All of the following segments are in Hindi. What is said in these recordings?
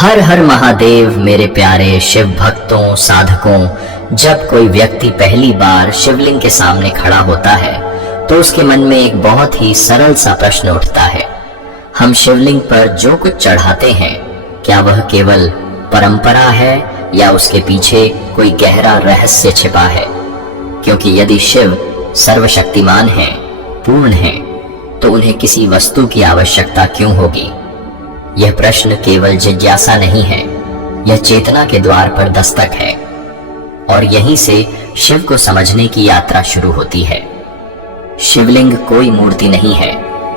हर हर महादेव मेरे प्यारे शिव भक्तों साधकों। जब कोई व्यक्ति पहली बार शिवलिंग के सामने खड़ा होता है तो उसके मन में एक बहुत ही सरल सा प्रश्न उठता है। हम शिवलिंग पर जो कुछ चढ़ाते हैं क्या वह केवल परंपरा है या उसके पीछे कोई गहरा रहस्य छिपा है? क्योंकि यदि शिव सर्वशक्तिमान है, पूर्ण है, तो उन्हें किसी वस्तु की आवश्यकता क्यों होगी? यह प्रश्न केवल जिज्ञासा नहीं है, यह चेतना के द्वार पर दस्तक है और यहीं से शिव को समझने की यात्रा शुरू होती है। शिवलिंग कोई मूर्ति नहीं है,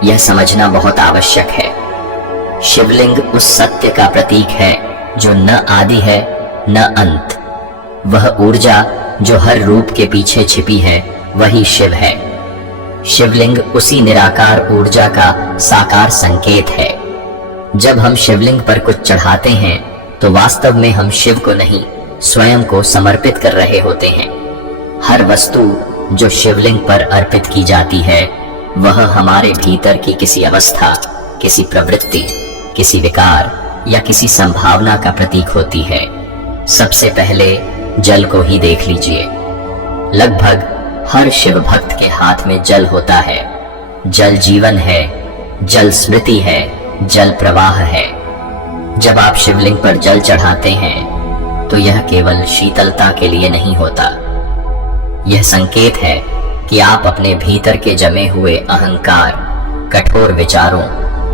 यह समझना बहुत आवश्यक है। शिवलिंग उस सत्य का प्रतीक है जो न आदि है न अंत। वह ऊर्जा जो हर रूप के पीछे छिपी है वही शिव है। शिवलिंग उसी निराकार ऊर्जा का साकार संकेत है। जब हम शिवलिंग पर कुछ चढ़ाते हैं तो वास्तव में हम शिव को नहीं, स्वयं को समर्पित कर रहे होते हैं। हर वस्तु जो शिवलिंग पर अर्पित की जाती है वह हमारे भीतर की किसी अवस्था, किसी प्रवृत्ति, किसी विकार या किसी संभावना का प्रतीक होती है। सबसे पहले जल को ही देख लीजिए। लगभग हर शिव भक्त के हाथ में जल होता है। जल जीवन है, जल स्मृति है, जल प्रवाह है। जब आप शिवलिंग पर जल चढ़ाते हैं तो यह केवल शीतलता के लिए नहीं होता। यह संकेत है कि आप अपने भीतर के जमे हुए अहंकार, कठोर विचारों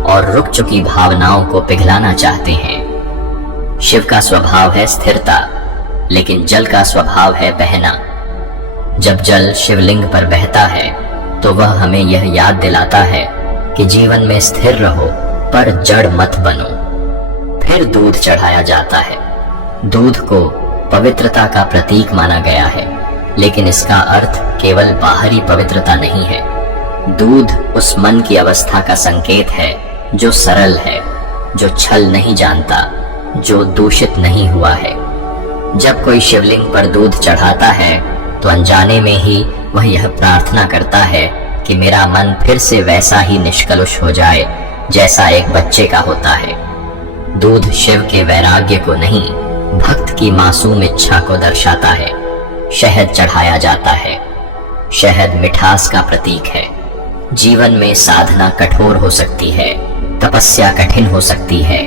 और रुक चुकी भावनाओं को पिघलाना चाहते हैं। शिव का स्वभाव है स्थिरता, लेकिन जल का स्वभाव है बहना। जब जल शिवलिंग पर बहता है तो वह हमें यह याद दिलाता है कि जीवन में स्थिर रहो पर जड़ मत बनो। फिर दूध चढ़ाया जाता है। दूध को पवित्रता का प्रतीक माना गया है, लेकिन इसका अर्थ केवल बाहरी पवित्रता नहीं है। दूध उस मन की अवस्था का संकेत है जो सरल है, जो छल नहीं जानता, जो दूषित नहीं हुआ है। जब कोई शिवलिंग पर दूध चढ़ाता है तो अनजाने में ही वह यह प्रार्थना करता है कि मेरा मन फिर से वैसा ही निष्कलुष हो जाए जैसा एक बच्चे का होता है। दूध शिव के वैराग्य को नहीं, भक्त की मासूम इच्छा को दर्शाता है। शहद चढ़ाया जाता है। शहद मिठास का प्रतीक है। जीवन में साधना कठोर हो सकती है, तपस्या कठिन हो सकती है,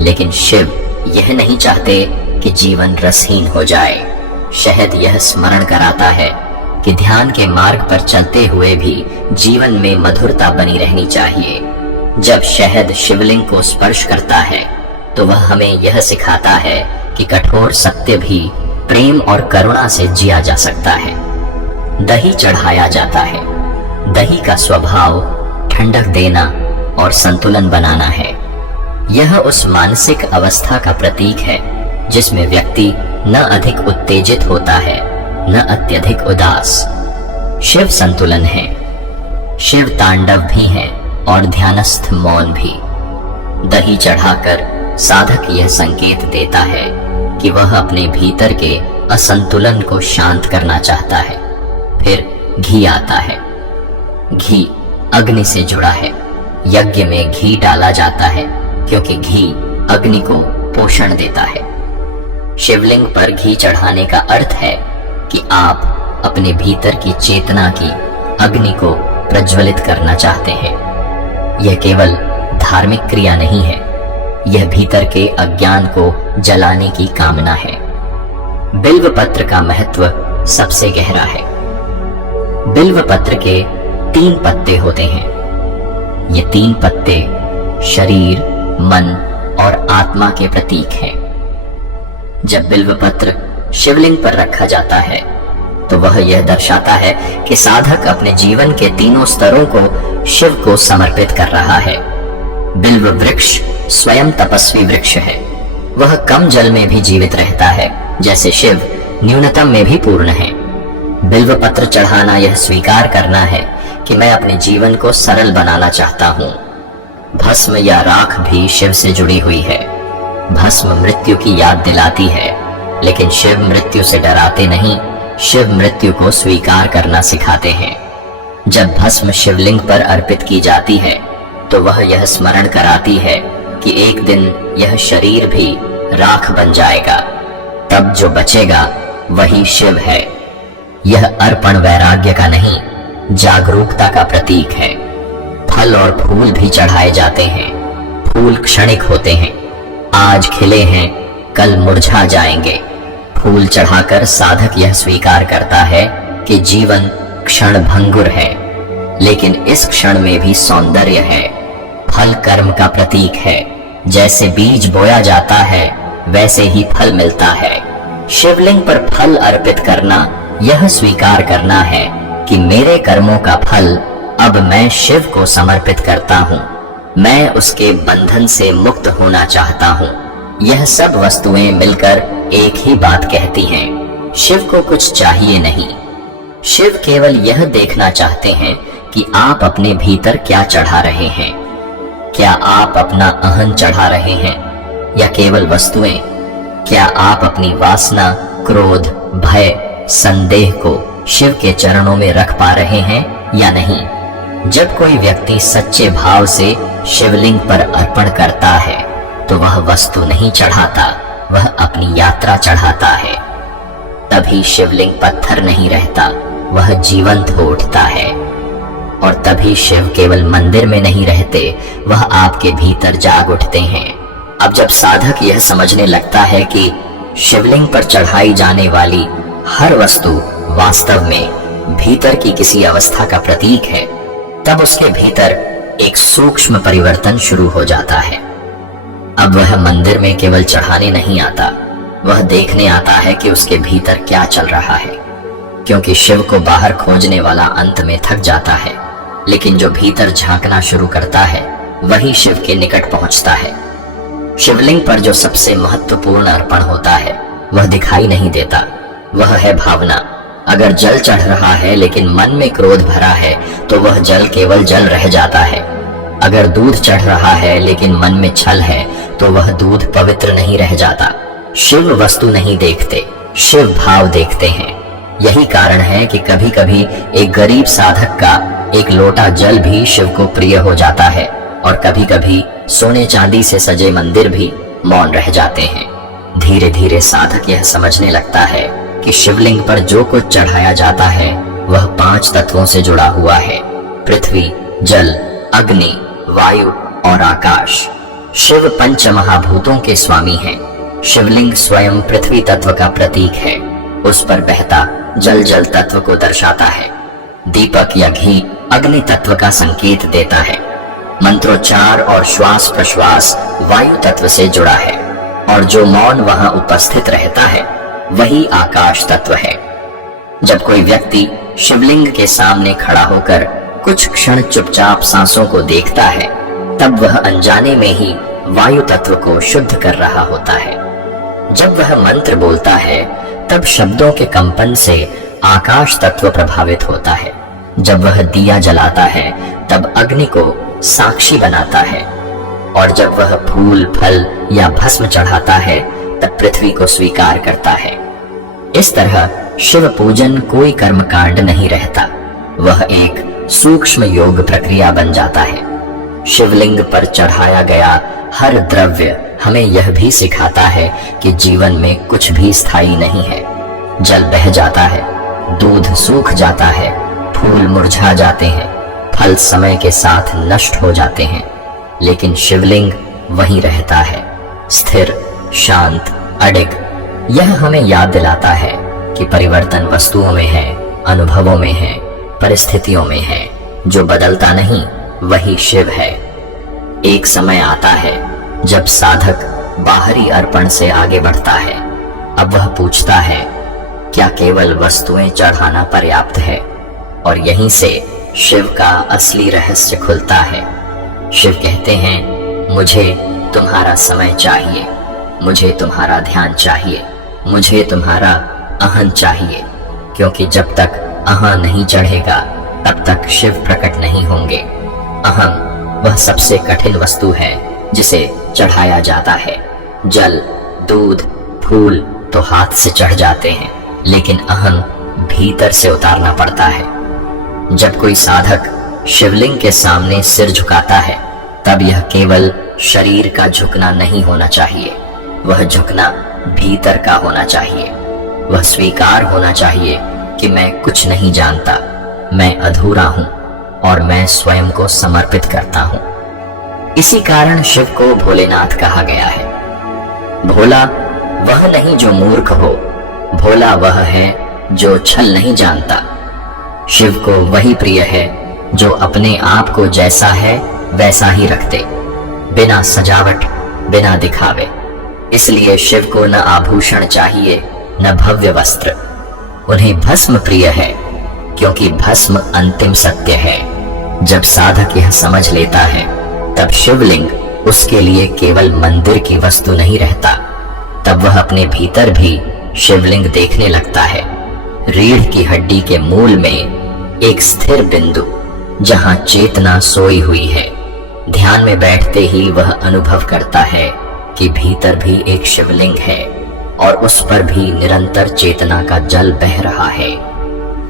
लेकिन शिव यह नहीं चाहते कि जीवन रसहीन हो जाए। शहद यह स्मरण कराता है कि ध्यान के मार्ग पर चलते हुए भी जीवन में मधुरता बनी रहनी चाहिए। जब शहद शिवलिंग को स्पर्श करता है तो वह हमें यह सिखाता है कि कठोर सत्य भी प्रेम और करुणा से जिया जा सकता है। दही चढ़ाया जाता है। दही का स्वभाव ठंडक देना और संतुलन बनाना है। यह उस मानसिक अवस्था का प्रतीक है जिसमें व्यक्ति न अधिक उत्तेजित होता है न अत्यधिक उदास। शिव संतुलन है। शिव तांडव भी है और ध्यानस्थ मौन भी। दही चढ़ाकर साधक यह संकेत देता है कि वह अपने भीतर के असंतुलन को शांत करना चाहता है। फिर घी आता है। घी अग्नि से जुड़ा है। यज्ञ में घी डाला जाता है क्योंकि घी अग्नि को पोषण देता है। शिवलिंग पर घी चढ़ाने का अर्थ है कि आप अपने भीतर की चेतना की अग्नि को प्रज्वलित करना चाहते हैं। यह केवल धार्मिक क्रिया नहीं है, यह भीतर के अज्ञान को जलाने की कामना है। बिल्व पत्र का महत्व सबसे गहरा है। बिल्व पत्र के 3 पत्ते होते हैं। ये 3 पत्ते शरीर, मन और आत्मा के प्रतीक हैं। जब बिल्व पत्र शिवलिंग पर रखा जाता है तो वह यह दर्शाता है कि साधक अपने जीवन के तीनों स्तरों को शिव को समर्पित कर रहा है। बिल्व वृक्ष स्वयं तपस्वी वृक्ष है। वह कम जल में भी जीवित रहता है, जैसे शिव न्यूनतम में भी पूर्ण है। बिल्व पत्र चढ़ाना यह स्वीकार करना है कि मैं अपने जीवन को सरल बनाना चाहता हूँ। भस्म या राख भी शिव से जुड़ी हुई है। भस्म मृत्यु की याद दिलाती है, लेकिन शिव मृत्यु से डराते नहीं, शिव मृत्यु को स्वीकार करना सिखाते हैं। जब भस्म शिवलिंग पर अर्पित की जाती है तो वह यह स्मरण कराती है कि एक दिन यह शरीर भी राख बन जाएगा, तब जो बचेगा वही शिव है। यह अर्पण वैराग्य का नहीं, जागरूकता का प्रतीक है। फल और फूल भी चढ़ाए जाते हैं। फूल क्षणिक होते हैं, आज खिले हैं कल मुरझा जाएंगे। फूल चढ़ाकर साधक यह स्वीकार करता है कि जीवन क्षण भंगुर है, लेकिन इस क्षण में भी सौंदर्य है। फल कर्म का प्रतीक है। जैसे बीज बोया जाता है वैसे ही फल मिलता है। शिवलिंग पर फल अर्पित करना यह स्वीकार करना है कि मेरे कर्मों का फल अब मैं शिव को समर्पित करता हूँ। मैं उसके बंधन से मुक्त होना चाहता हूँ। यह सब वस्तुएं मिलकर एक ही बात कहती हैं, शिव को कुछ चाहिए नहीं। शिव केवल यह देखना चाहते हैं कि आप अपने भीतर क्या चढ़ा रहे हैं। क्या आप अपना अहं चढ़ा रहे हैं या केवल वस्तुएं? क्या आप अपनी वासना, क्रोध, भय, संदेह को शिव के चरणों में रख पा रहे हैं या नहीं? जब कोई व्यक्ति सच्चे भाव से शिवलिंग पर अर्पण करता है तो वह वस्तु नहीं चढ़ाता, वह अपनी यात्रा चढ़ाता है। तभी शिवलिंग पत्थर नहीं रहता, वह जीवंत हो उठता है। और तभी शिव केवल मंदिर में नहीं रहते, वह आपके भीतर जाग उठते हैं। अब जब साधक यह समझने लगता है कि शिवलिंग पर चढ़ाई जाने वाली हर वस्तु वास्तव में भीतर की किसी अवस्था का प्रतीक है, तब उसके भीतर एक सूक्ष्म परिवर्तन शुरू हो जाता है। अब वह मंदिर में केवल चढ़ाने नहीं आता, वह देखने आता है कि उसके भीतर क्या चल रहा है। क्योंकि शिव को बाहर खोजने वाला अंत में थक जाता है, लेकिन जो भीतर झांकना शुरू करता है वही शिव के निकट पहुंचता है। शिवलिंग पर जो सबसे महत्वपूर्ण अर्पण होता है वह दिखाई नहीं देता, वह है भावना। अगर जल चढ़ रहा है लेकिन मन में क्रोध भरा है तो वह जल केवल जल रह जाता है। अगर दूध चढ़ रहा है लेकिन मन में छल है तो वह दूध पवित्र नहीं रह जाता। शिव वस्तु नहीं देखते, शिव भाव देखते हैं। यही कारण है कि कभी कभी एक गरीब साधक का एक लोटा जल भी शिव को प्रिय हो जाता है, और कभी कभी सोने चांदी से सजे मंदिर भी मौन रह जाते हैं। धीरे धीरे साधक यह समझने लगता है कि शिवलिंग पर जो कुछ चढ़ाया जाता है वह 5 तत्वों से जुड़ा हुआ है: पृथ्वी, जल, अग्नि, वायु और आकाश। शिव पंच महाभूतों के स्वामी हैं। शिवलिंग स्वयं पृथ्वी तत्व का प्रतीक है। उस पर बहता जल तत्व को दर्शाता है। दीपक या घी अग्नि तत्व का संकेत देता है। मंत्रोच्चार और श्वास प्रश्वास वायु तत्व से जुड़ा है, और जो मौन वहां उपस्थित रहता है वही आकाश तत्व है। जब कोई व्यक्ति शिवलिंग के सामने खड़ा होकर कुछ क्षण चुपचाप सांसों को देखता है, तब वह अनजाने में ही वायु तत्व को शुद्ध कर रहा होता है। जब वह मंत्र बोलता है तब शब्दों के कंपन से आकाश तत्व प्रभावित होता है। जब वह दिया जलाता है तब अग्नि को साक्षी बनाता है, और जब वह फूल, फल या भस्म चढ़ाता है तब पृथ्वी को स्वीकार करता है। इस तरह शिव पूजन कोई कर्मकांड नहीं रहता, वह एक सूक्ष्म योग प्रक्रिया बन जाता है। शिवलिंग पर चढ़ाया गया हर द्रव्य हमें यह भी सिखाता है कि जीवन में कुछ भी स्थायी नहीं है। जल बह जाता है, दूध सूख जाता है, फूल मुरझा जाते हैं, फल समय के साथ नष्ट हो जाते हैं, लेकिन शिवलिंग वहीं रहता है, स्थिर, शांत, अडिग। यह हमें याद दिलाता है कि परिवर्तन वस्तुओं में है, अनुभवों में है, परिस्थितियों में है। जो बदलता नहीं वही शिव है। एक समय आता है जब साधक बाहरी अर्पण से आगे बढ़ता है। अब वह पूछता है, क्या केवल वस्तुएं चढ़ाना पर्याप्त है? और यहीं से शिव का असली रहस्य खुलता है। शिव कहते हैं, मुझे तुम्हारा समय चाहिए, मुझे तुम्हारा ध्यान चाहिए, मुझे तुम्हारा अहं चाहिए। क्योंकि जब तक अहं नहीं चढ़ेगा तब तक शिव प्रकट नहीं होंगे। अहं वह सबसे कठिन वस्तु है जिसे चढ़ाया जाता है। जल, दूध, फूल तो हाथ से चढ़ जाते हैं, लेकिन अहं भीतर से उतारना पड़ता है। जब कोई साधक शिवलिंग के सामने सिर झुकाता है तब यह केवल शरीर का झुकना नहीं होना चाहिए, वह झुकना भीतर का होना चाहिए। वह स्वीकार होना चाहिए कि मैं कुछ नहीं जानता, मैं अधूरा हूं और मैं स्वयं को समर्पित करता हूं। इसी कारण शिव को भोलेनाथ कहा गया है। भोला वह नहीं जो मूर्ख हो, भोला वह है जो छल नहीं जानता। शिव को वही प्रिय है जो अपने आप को जैसा है वैसा ही रखते, बिना सजावट, बिना दिखावे। इसलिए शिव को न आभूषण चाहिए न भव्य वस्त्र। उन्हें भस्म प्रिय है क्योंकि भस्म अंतिम सत्य है। जब साधक यह समझ लेता है तब शिवलिंग उसके लिए केवल मंदिर की वस्तु नहीं रहता, तब वह अपने भीतर भी शिवलिंग देखने लगता है, रीढ़ की हड्डी के मूल में एक स्थिर बिंदु जहां चेतना सोई हुई है। ध्यान में बैठते ही वह अनुभव करता है कि भीतर भी एक शिवलिंग है और उस पर भी निरंतर चेतना का जल बह रहा है।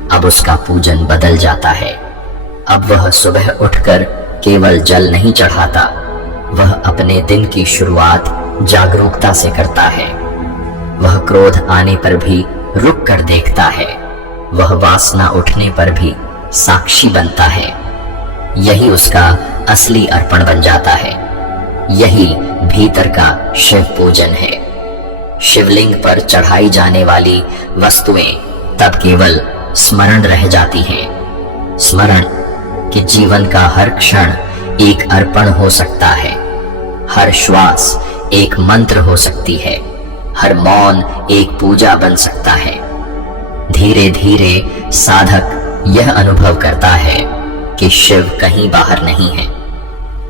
अब उसका पूजन बदल जाता है। अब वह सुबह उठकर केवल जल नहीं चढ़ाता, वह अपने दिन की शुरुआत जागरूकता से करता है। वह क्रोध आने पर भी रुक कर देखता है, वह वासना उठने पर भी साक्षी बनता है। यही उसका असली अर्पण बन जाता है। यही भीतर का शिव पूजन है। शिवलिंग पर चढ़ाई जाने वाली वस्तुएं तब केवल स्मरण रह जाती हैं। स्मरण कि जीवन का हर क्षण एक अर्पण हो सकता है, हर श्वास एक मंत्र हो सकती है, हर मौन एक पूजा बन सकता है। धीरे धीरे साधक यह अनुभव करता है कि शिव कहीं बाहर नहीं है।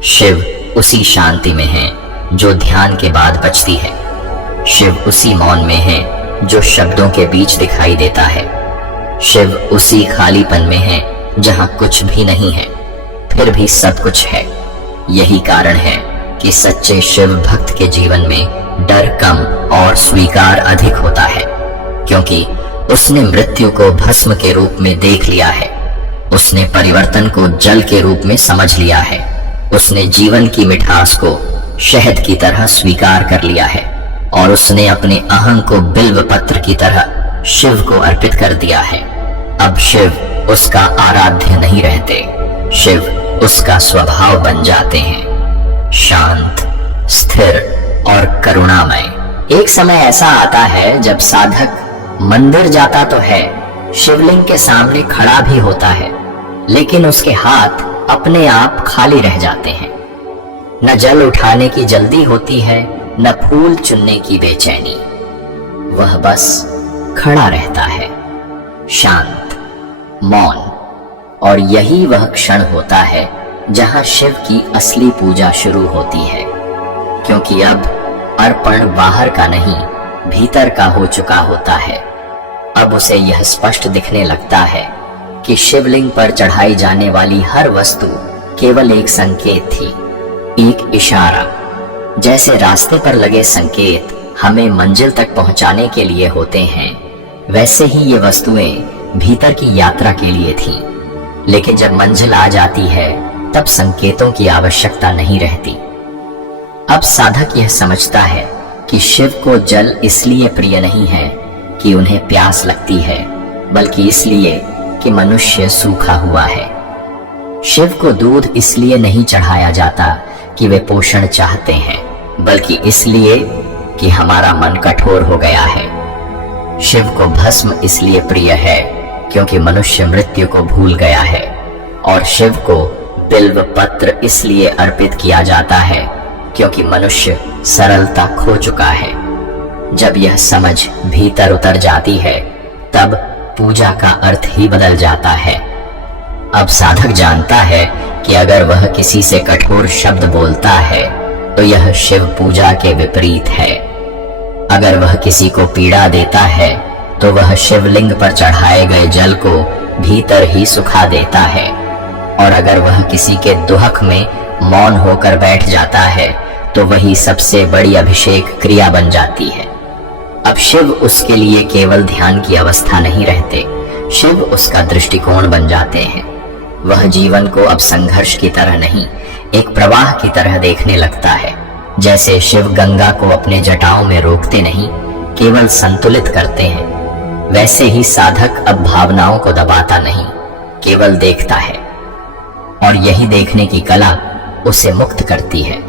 शिव उसी शांति में है जो ध्यान के बाद बचती है। शिव उसी मौन में है जो शब्दों के बीच दिखाई देता है। शिव उसी खालीपन में है जहां कुछ भी नहीं है फिर भी सब कुछ है। यही कारण है कि सच्चे शिव भक्त के जीवन में डर कम और स्वीकार अधिक होता है, क्योंकि उसने मृत्यु को भस्म के रूप में देख लिया है। उसने परिवर्तन को जल के रूप में समझ लिया है। उसने जीवन की मिठास को शहद की तरह स्वीकार कर लिया है और उसने अपने अहं को बिल्व पत्र की तरह शिव को अर्पित कर दिया है। अब शिव उसका आराध्य नहीं रहते, शिव उसका स्वभाव बन जाते हैं, शांत, स्थिर और करुणामय। एक समय ऐसा आता है जब साधक मंदिर जाता तो है, शिवलिंग के सामने खड़ा भी होता है, लेकिन उसके हाथ अपने आप खाली रह जाते हैं। न जल उठाने की जल्दी होती है, न फूल चुनने की बेचैनी। वह बस खड़ा रहता है, शांत, मौन। और यही वह क्षण होता है जहां शिव की असली पूजा शुरू होती है, क्योंकि अब अर्पण बाहर का नहीं, भीतर का हो चुका होता है। अब उसे यह स्पष्ट दिखने लगता है कि शिवलिंग पर चढ़ाई जाने वाली हर वस्तु केवल एक संकेत थी, एक इशारा। जैसे रास्ते पर लगे संकेत हमें मंजिल तक पहुंचाने के लिए होते हैं, वैसे ही ये वस्तुएं भीतर की यात्रा के लिए थी। लेकिन जब मंजिल आ जाती है तब संकेतों की आवश्यकता नहीं रहती। अब साधक यह समझता है कि शिव को जल इसलिए प्रिय नहीं है कि उन्हें प्यास लगती है, बल्कि इसलिए कि मनुष्य सूखा हुआ है। शिव को दूध इसलिए नहीं चढ़ाया जाता कि वे पोषण चाहते हैं, बल्कि इसलिए कि हमारा मन कठोर हो गया है। शिव को भस्म इसलिए प्रिय है क्योंकि मनुष्य मृत्यु को भूल गया है, और शिव को बिल्व पत्र इसलिए अर्पित किया जाता है क्योंकि मनुष्य सरलता खो चुका है। जब यह समझ भीतर उतर जाती है तब पूजा का अर्थ ही बदल जाता है। अब साधक जानता है कि अगर वह किसी से कठोर शब्द बोलता है तो यह शिव पूजा के विपरीत है। अगर वह किसी को पीड़ा देता है तो वह शिवलिंग पर चढ़ाए गए जल को भीतर ही सुखा देता है, और अगर वह किसी के दुहक में मौन होकर बैठ जाता है तो वही सबसे बड़ी अभिषेक क्रिया बन जाती है। अब शिव उसके लिए केवल ध्यान की अवस्था नहीं रहते, शिव उसका दृष्टिकोण बन जाते हैं। वह जीवन को अब संघर्ष की तरह नहीं, एक प्रवाह की तरह देखने लगता है। जैसे शिव गंगा को अपने जटाओं में रोकते नहीं, केवल संतुलित करते हैं, वैसे ही साधक अब भावनाओं को दबाता नहीं, केवल देखता है। और यही देखने की कला उसे मुक्त करती है।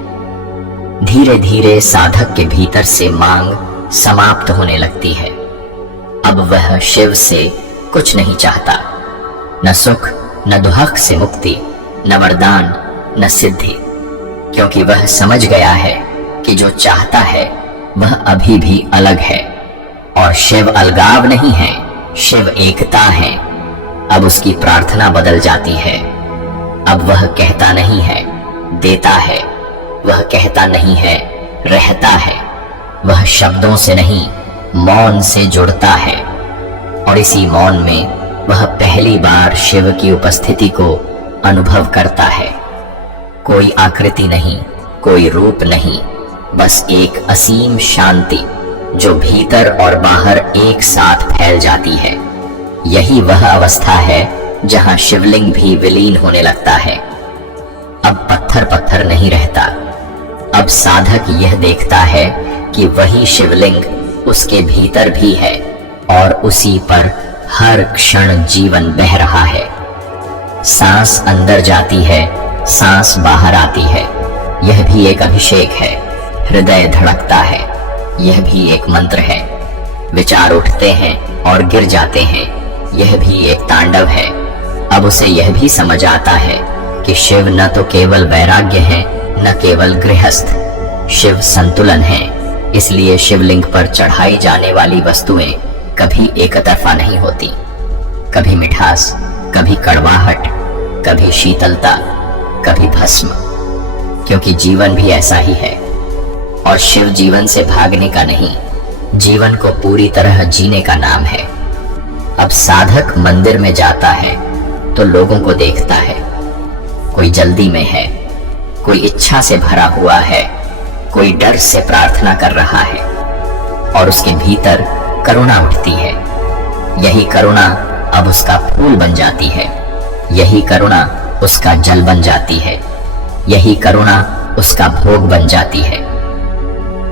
धीरे धीरे साधक के भीतर से मांग समाप्त होने लगती है। अब वह शिव से कुछ नहीं चाहता, न सुख, न दुहक से मुक्ति, न वरदान, न सिद्धि, क्योंकि वह समझ गया है कि जो चाहता है वह अभी भी अलग है। और शिव अलगाव नहीं है, शिव एकता है। अब उसकी प्रार्थना बदल जाती है। अब वह कहता नहीं है, देता है। वह कहता नहीं है, रहता है। वह शब्दों से नहीं, मौन से जुड़ता है। और इसी मौन में वह पहली बार शिव की उपस्थिति को अनुभव करता है। कोई आकृति नहीं, कोई रूप नहीं, बस एक असीम शांति जो भीतर और बाहर एक साथ फैल जाती है। यही वह अवस्था है जहां शिवलिंग भी विलीन होने लगता है। अब पत्थर पत्थर नहीं रहता। अब साधक यह देखता है कि वही शिवलिंग उसके भीतर भी है और उसी पर हर क्षण जीवन बह रहा है। सांस अंदर जाती है, सांस बाहर आती है, यह भी एक अभिषेक है। हृदय धड़कता है, यह भी एक मंत्र है। विचार उठते हैं और गिर जाते हैं, यह भी एक तांडव है। अब उसे यह भी समझ आता है कि शिव न तो केवल वैराग्य है, न केवल गृहस्थ, शिव संतुलन है। इसलिए शिवलिंग पर चढ़ाई जाने वाली वस्तुएं कभी एक तरफा नहीं होती। कभी मिठास, कभी कड़वाहट, कभी शीतलता, कभी भस्म, क्योंकि जीवन भी ऐसा ही है। और शिव जीवन से भागने का नहीं, जीवन को पूरी तरह जीने का नाम है। अब साधक मंदिर में जाता है तो लोगों को देखता है। कोई जल्दी में है, कोई इच्छा से भरा हुआ है, कोई डर से प्रार्थना कर रहा है, और उसके भीतर करुणा उठती है। यही करुणा अब उसका फूल बन जाती है, यही करुणा उसका जल बन जाती है, यही करुणा उसका भोग बन जाती है।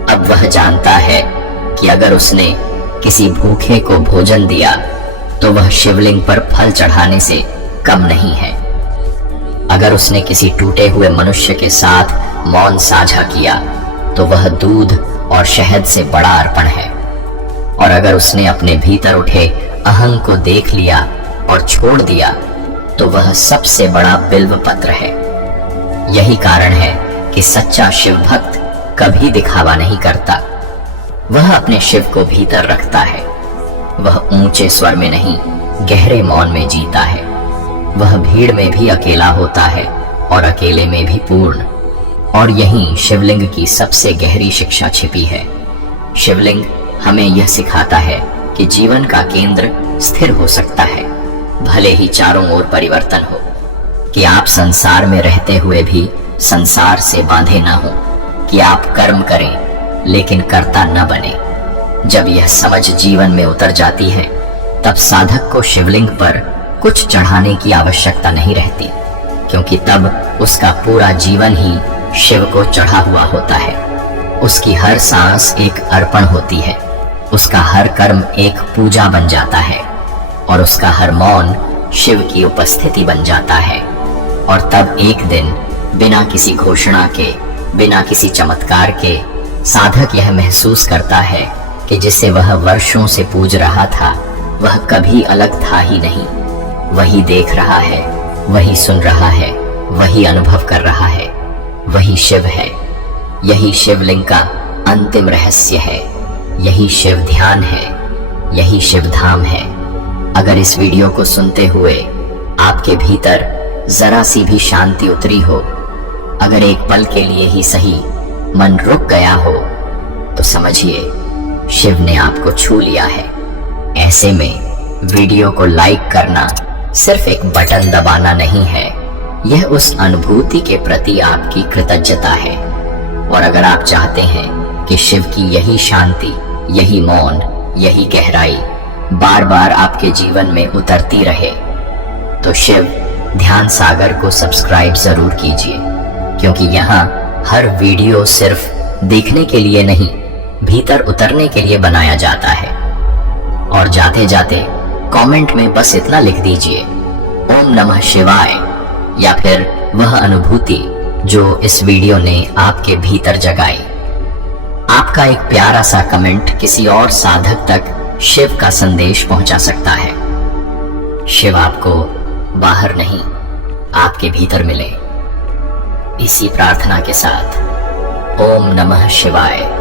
अब वह जानता है कि अगर उसने किसी भूखे को भोजन दिया तो वह शिवलिंग पर फल चढ़ाने से कम नहीं है। अगर उसने किसी टूटे हुए मनुष्य के साथ मौन साझा किया तो वह दूध और शहद से बड़ा अर्पण है। और अगर उसने अपने भीतर उठे अहंग को देख लिया और छोड़ दिया तो वह सबसे बड़ा बिल्व पत्र है। यही कारण है कि सच्चा शिव भक्त कभी दिखावा नहीं करता। वह अपने शिव को भीतर रखता है। वह ऊंचे स्वर में नहीं, गहरे मौन में जीता है। वह भीड़ में भी अकेला होता है और अकेले में भी पूर्ण। और यहीं शिवलिंग की सबसे गहरी शिक्षा छिपी है। शिवलिंग हमें यह सिखाता है कि जीवन का केंद्र स्थिर हो सकता है, भले ही चारों ओर परिवर्तन हो, कि आप संसार में रहते हुए भी संसार से बांधे ना हो, कि आप कर्म करें लेकिन कर्ता न बने। जब यह समझ जीवन में उतर जाती है तब साधक को शिवलिंग पर कुछ चढ़ाने की आवश्यकता नहीं रहती, क्योंकि तब उसका पूरा जीवन ही शिव को चढ़ा हुआ होता है। उसकी हर सांस एक अर्पण होती है, उसका हर कर्म एक पूजा बन जाता है, और उसका हर मौन शिव की उपस्थिति बन जाता है। और तब एक दिन बिना किसी घोषणा के, बिना किसी चमत्कार के, साधक यह महसूस करता है कि जिसे वह वर्षों से पूज रहा था वह कभी अलग था ही नहीं। वही देख रहा है, वही सुन रहा है, वही अनुभव कर रहा है, वही शिव है। यही शिवलिंग का अंतिम रहस्य है, यही शिव ध्यान है, यही शिव धाम है। अगर इस वीडियो को सुनते हुए आपके भीतर जरा सी भी शांति उतरी हो, अगर एक पल के लिए ही सही मन रुक गया हो, तो समझिए शिव ने आपको छू लिया है। ऐसे में वीडियो को लाइक करना सिर्फ एक बटन दबाना नहीं है, यह उस अनुभूति के प्रति आपकी कृतज्ञता है। और अगर आप चाहते हैं कि शिव की यही शांति, यही मौन, यही गहराई बार बार आपके जीवन में उतरती रहे, तो शिव ध्यान सागर को सब्सक्राइब जरूर कीजिए। क्योंकि यहाँ हर वीडियो सिर्फ देखने के लिए नहीं, भीतर उतरने के लिए बनाया जाता है। और जाते जाते कमेंट में बस इतना लिख दीजिए, ओम नमः शिवाय, या फिर वह अनुभूति जो इस वीडियो ने आपके भीतर जगाई। आपका एक प्यारा सा कमेंट किसी और साधक तक शिव का संदेश पहुंचा सकता है। शिव आपको बाहर नहीं, आपके भीतर मिले। इसी प्रार्थना के साथ ओम नमः शिवाय।